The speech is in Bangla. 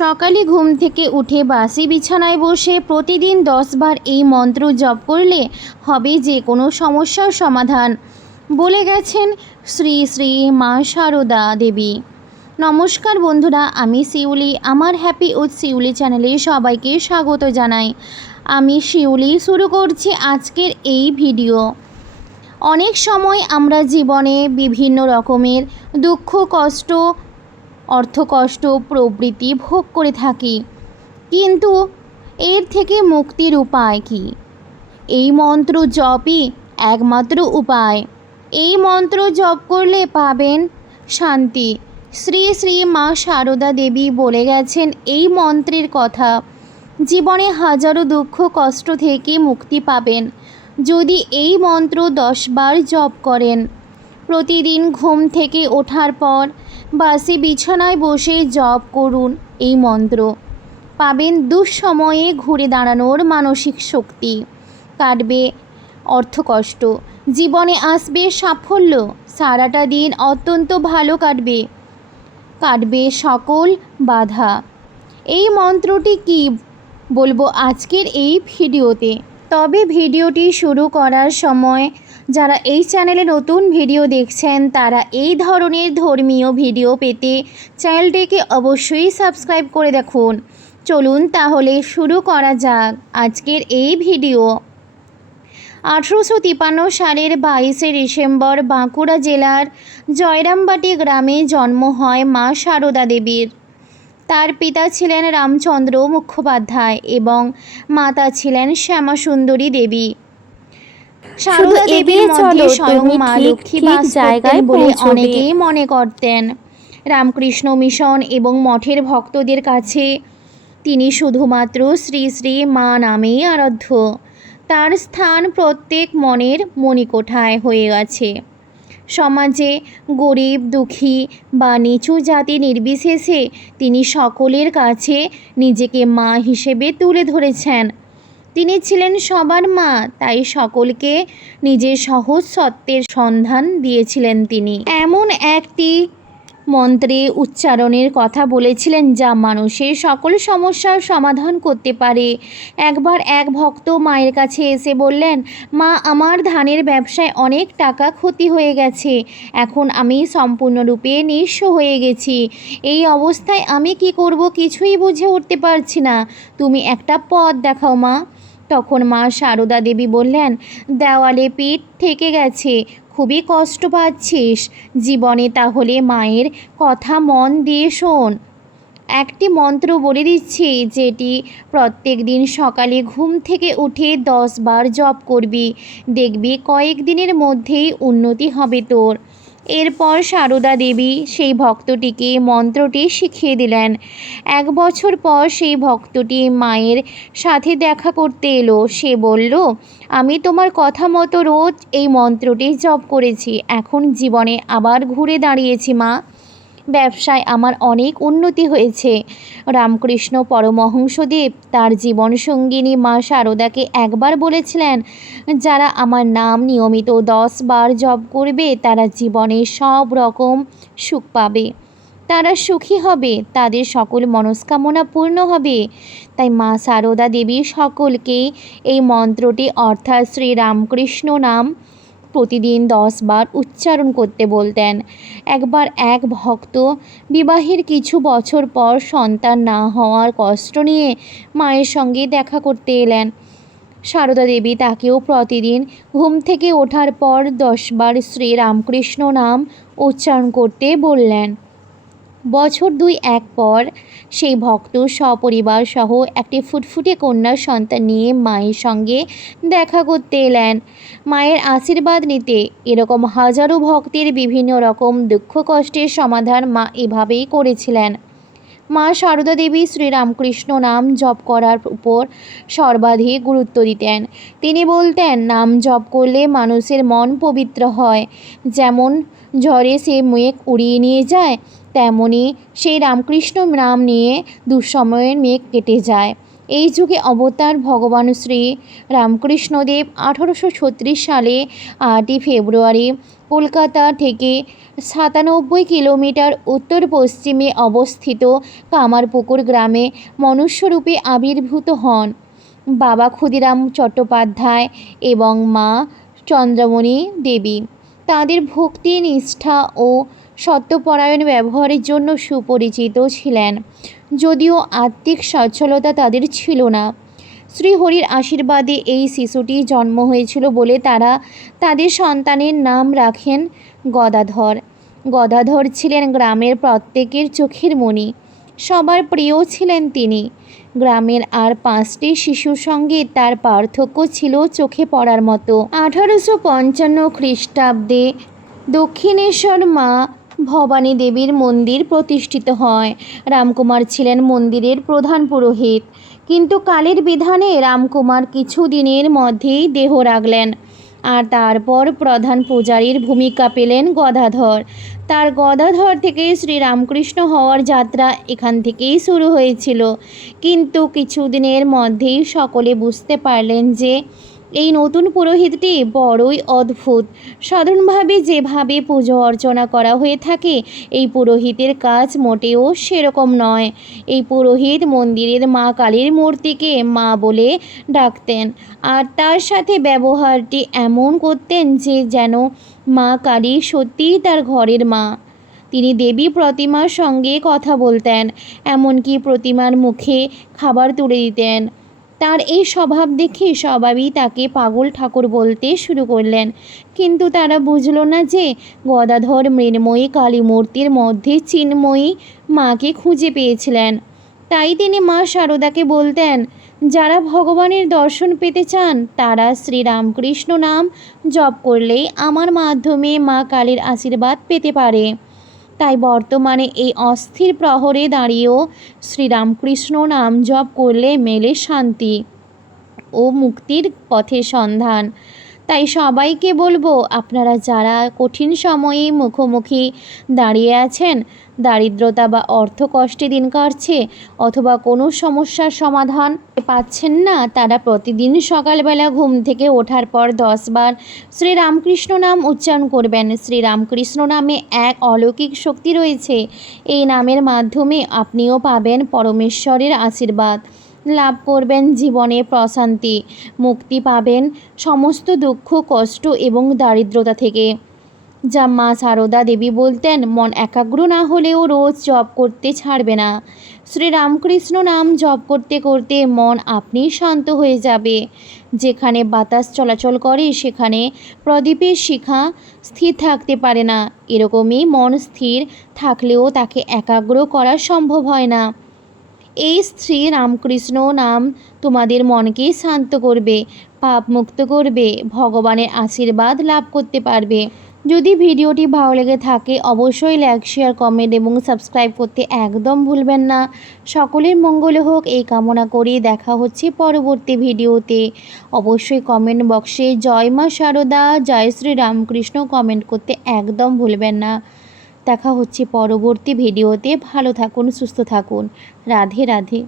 সকালে ঘুম থেকে উঠে বাসি, বিছানায় বসে প্রতিদিন দশবার এই মন্ত্র জপ করলে হবে যে কোনো সমস্যার সমাধান। বলে গেছেন শ্রী শ্রী মা শারদা দেবী। নমস্কার বন্ধুরা, আমি শিউলি, আমার হ্যাপি উইথ শিউলি চ্যানেলে সবাইকে স্বাগত জানাই। আমি শিউলি, শুরু করছি আজকের এই ভিডিও। অনেক সময় আমরা জীবনে বিভিন্ন রকমের দুঃখ, কষ্ট অর্থকষ্ট প্রবৃত্তি ভোগ করে থাকি। কিন্তু এর থেকে মুক্তির উপায় কি? এই মন্ত্র জপই একমাত্র উপায়। এই মন্ত্র জপ করলে পাবেন শান্তি। শ্রী শ্রী মা শারদা দেবী বলে গেছেন এই মন্ত্রের কথা। জীবনে হাজারো দুঃখ কষ্ট থেকে মুক্তি পাবেন যদি এই মন্ত্র দশবার জপ করেন। প্রতিদিন ঘুম থেকে ওঠার পর বাসি বিছানায় বসে জপ করুন এই মন্ত্র। পাবেন দুঃসময়ে ঘুরে দাঁড়ানোর মানসিক শক্তি। কাটবে অর্থকষ্ট জীবনে আসবে সাফল্য। সারাটা দিন অত্যন্ত ভালো কাটবে। কাটবে সকল বাধা। এই মন্ত্রটি কি বলব আজকের এই ভিডিওতে। তবে ভিডিওটি শুরু করার সময় যারা এই চ্যানেলে নতুন ভিডিও দেখছেন, তারা এই ধরনের ধর্মীয় ভিডিও পেতে চ্যানেলটিকে অবশ্যই সাবস্ক্রাইব করে দেখুন। চলুন তাহলে শুরু করা যাক আজকের এই ভিডিও। আঠেরোশো তিপান্ন সালের বাইশে ডিসেম্বর বাঁকুড়া জেলার জয়রামবাটি গ্রামে জন্ম হয় মা সারদা দেবীর। তার পিতা ছিলেন রামচন্দ্র মুখোপাধ্যায় এবং মাতা ছিলেন শ্যামাসুন্দরী দেবী। শুধু এগিয়ে মধ্যে চলো, তুমি ঠিক জায়গায় বলে। অনেকেই মনে করতেন। রামকৃষ্ণ মিশন এবং মঠের ভক্তদের কাছে তিনি শুধুমাত্র শ্রী শ্রী মা নামেই আরাধ্য। তার স্থান প্রত্যেক মনের মণিকোঠায় হয়ে গেছে। সমাজে গরিব দুঃখী বা নিচু জাতি নির্বিশেষে তিনি সকলের কাছে নিজেকে মা হিসেবে তুলে ধরেছেন। তিনি ছিলেন সবার মা, তাই সকলকে নিজের সহজ সত্ত্বের সন্ধান দিয়েছিলেন তিনি। এমন একটি মন্ত্রে উচ্চারণের কথা বলেছিলেন যা মানুষের সকল সমস্যার সমাধান করতে পারে। একবার এক ভক্ত মায়ের কাছে এসে বললেন, মা, আমার ধানের ব্যবসায় অনেক টাকা ক্ষতি হয়ে গেছে। এখন আমি সম্পূর্ণরূপে নিঃস্ব হয়ে গেছি। এই অবস্থায় আমি কি করব কিছুই বুঝে উঠতে পারছি না। তুমি একটা পথ দেখাও মা। তখন মা সারদা দেবী বললেন, দেওয়ালে পিঠ থেকে গেছে, খুবই কষ্ট পাচ্ছিস। জীবনে তাহলে মায়ের কথা মন দিয়ে শোন। একটি মন্ত্র বলে দিচ্ছি, যেটি প্রত্যেক দিন সকালে ঘুম থেকে উঠে দশ বার জপ করবি। দেখবি কয়েক দিনের মধ্যেই উন্নতি হবে তোর। এরপর সারদা দেবী সেই ভক্তটিকে মন্ত্রটি শিখিয়ে দিলেন। এক বছর পর সেই ভক্তটি মায়ের সাথে দেখা করতে এলো। সে বলল, আমি তোমার কথা মতো রোজ এই মন্ত্রটি জপ করেছি। এখন জীবনে আবার ঘুরে দাঁড়িয়েছি মা। ব্যবসায় আমার অনেক উন্নতি হয়েছে। রামকৃষ্ণ পরমহংসদেব, তার জীবনসঙ্গিনী মা শারদাকে একবার বলেছিলেন, যারা আমার নাম নিয়মিত দশ বার জপ করবে, তারা জীবনে সব রকম সুখ পাবে। তারা সুখী হবে, তাদের সকল মনস্কামনা পূর্ণ হবে। তাই মা শারদা দেবী সকলকে এই মন্ত্রটি, অর্থাৎ শ্রী রামকৃষ্ণ নাম প্রতিদিন দশ বার উচ্চারণ করতে বলতেন। একবার এক ভক্ত বিবাহের কিছু বছর পর সন্তান না হওয়ার কষ্ট নিয়ে মায়ের সঙ্গে দেখা করতে এলেন। সারদা দেবী তাকেও প্রতিদিন ঘুম থেকে ওঠার পর দশবার শ্রী রামকৃষ্ণ নাম উচ্চারণ করতে বললেন। বছর দুই এক পর সেই ভক্ত সপরিবার সহ একটি ফুটফুটে কন্যার সন্তান নিয়ে মায়ের সঙ্গে দেখা করতে এলেন। মায়ের আশীর্বাদ নিতে এরকম হাজারো ভক্তের বিভিন্ন রকম দুঃখ কষ্টের সমাধান মা এভাবেই করেছিলেন। মা সারদা দেবী শ্রীরামকৃষ্ণ নাম জপ করার উপর সর্বাধিক গুরুত্ব দিতেন। তিনি বলতেন, নাম জপ করলে মানুষের মন পবিত্র হয়। যেমন ঝড়ে সে মেঘ উড়িয়ে নিয়ে যায় তেমনি সেই রামকৃষ্ণ নাম নিয়ে দুঃসময়ের মেঘ কেটে যায়। এই যুগে অবতার ভগবান শ্রী রামকৃষ্ণদেব আঠারোশো ছত্রিশ সালে আটই ফেব্রুয়ারি কলকাতা থেকে সাতানব্বই কিলোমিটার উত্তর পশ্চিমে অবস্থিত কামারপুকুর গ্রামে মনুষ্যরূপে আবির্ভূত হন। বাবা ক্ষুদিরাম চট্টোপাধ্যায় এবং মা চন্দ্রমণি দেবী। তাদের ভক্তি, নিষ্ঠা ও সত্যপরায়ণ ব্যবহারের জন্য সুপরিচিত ছিলেন। যদিও আত্মিক সচ্ছলতা তাদের ছিল না। শ্রীহরির আশীর্বাদে এই শিশুটি জন্ম হয়েছিল বলে তারা তাদের সন্তানের নাম রাখেন গদাধর। গদাধর ছিলেন গ্রামের প্রত্যেকের চোখের মণি। সবার প্রিয় ছিলেন তিনি। গ্রামের আর পাঁচটি শিশুর সঙ্গে তার পার্থক্য ছিল চোখে পড়ার মতো। আঠারোশো পঞ্চান্ন খ্রিস্টাব্দে দক্ষিণেশ্বর মা ভবানী দেবীর মন্দির প্রতিষ্ঠিত হয়। রামকুমার ছিলেন মন্দিরের প্রধান পুরোহিত। কিন্তু কালের বিধানে রামকুমার কিছুদিনের মধ্যেই দেহ রাখলেন। আর তারপর প্রধান পূজারীর ভূমিকা পেলেন গদাধর। তার গদাধর থেকে শ্রীরামকৃষ্ণ হওয়ার যাত্রা এখান থেকেই শুরু হয়েছিল। কিন্তু কিছুদিনের মধ্যেই সকলে বুঝতে পারলেন যে এই নতুন পুরোহিতটি বড়ই অদ্ভুত। সাধারণভাবে যেভাবে পুজো অর্চনা করা হয়ে থাকে, এই পুরোহিতের কাজ মোটেও সেরকম নয়। এই পুরোহিত মন্দিরের মা কালীর মূর্তিকে মা বলে ডাকতেন আর তার সাথে ব্যবহারটি এমন করতেন যে যেন মা কালী সত্যিই তার ঘরের মা। তিনি দেবী প্রতিমার সঙ্গে কথা বলতেন, এমনকি প্রতিমার মুখে খাবার তুলে দিতেন। তার এই স্বভাব দেখে সবাই তাকে পাগল ঠাকুর বলতে শুরু করলেন। কিন্তু তারা বুঝলো না যে গদাধর, মৃন্ময়ী কালী মূর্তির মধ্যে চিন্ময়ী মাকে খুঁজে পেয়েছিলেন। তাই তিনি মা শারদাকে বলতেন, যারা ভগবানের দর্শন পেতে চান, তারা শ্রীরামকৃষ্ণ নাম জপ করলেই আমার মাধ্যমে মা কালীর আশীর্বাদ পেতে পারে। তাই বর্তমানে এই অস্থির প্রহরে দাঁড়িয়েও শ্রীরামকৃষ্ণ নাম জপ করলে মেলে শান্তি ও মুক্তির পথে সন্ধান। তাই সবাইকে বলব, আপনারা যারা কঠিন সময়ে মুখোমুখি দাঁড়িয়ে আছেন, দারিদ্রতা বা অর্থ কষ্টে দিন কাটছে অথবা কোনো সমস্যার সমাধান পাচ্ছেন না, তারা প্রতিদিন সকালবেলা ঘুম থেকে ওঠার পর দশবার শ্রীরামকৃষ্ণ নাম উচ্চারণ করবেন। শ্রীরামকৃষ্ণ নামে এক অলৌকিক শক্তি রয়েছে। এই নামের মাধ্যমে আপনিও পাবেন পরমেশ্বরের আশীর্বাদ। লাভ করবেন জীবনে প্রশান্তি। মুক্তি পাবেন সমস্ত দুঃখ, কষ্ট এবং দারিদ্রতা থেকে। যা মা সারদা দেবী বলতেন, মন একাগ্র না হলেও রোজ জপ করতে ছাড়বে না। শ্রীরামকৃষ্ণ নাম জপ করতে করতে মন আপনি শান্ত হয়ে যাবে। যেখানে বাতাস চলাচল করে, সেখানে প্রদীপের শিখা স্থির থাকতে পারে না। এরকমই মন স্থির থাকলেও তাকে একাগ্র করা সম্ভব হয় না। এই শ্রী রামকৃষ্ণ নাম তোমাদের মনকে শান্ত করবে পাপ মুক্ত করবে, ভগবানের আশীর্বাদ লাভ করতে পারবে। যদি ভিডিওটি ভালো লেগে থাকে, অবশ্যই লাইক শেয়ার কমেন্ট এবং সাবস্ক্রাইব করতে একদম ভুলবেন না। সকলের মঙ্গল হোক, এই কামনা করি দেখা হচ্ছে পরবর্তী ভিডিওতে। অবশ্যই কমেন্ট বক্সে জয় মা শারদা জয় শ্রী রামকৃষ্ণ কমেন্ট করতে একদম ভুলবেন না। দেখা হচ্ছে পরবর্তী ভিডিওতে। ভালো থাকুন সুস্থ থাকুন। রাধে রাধে।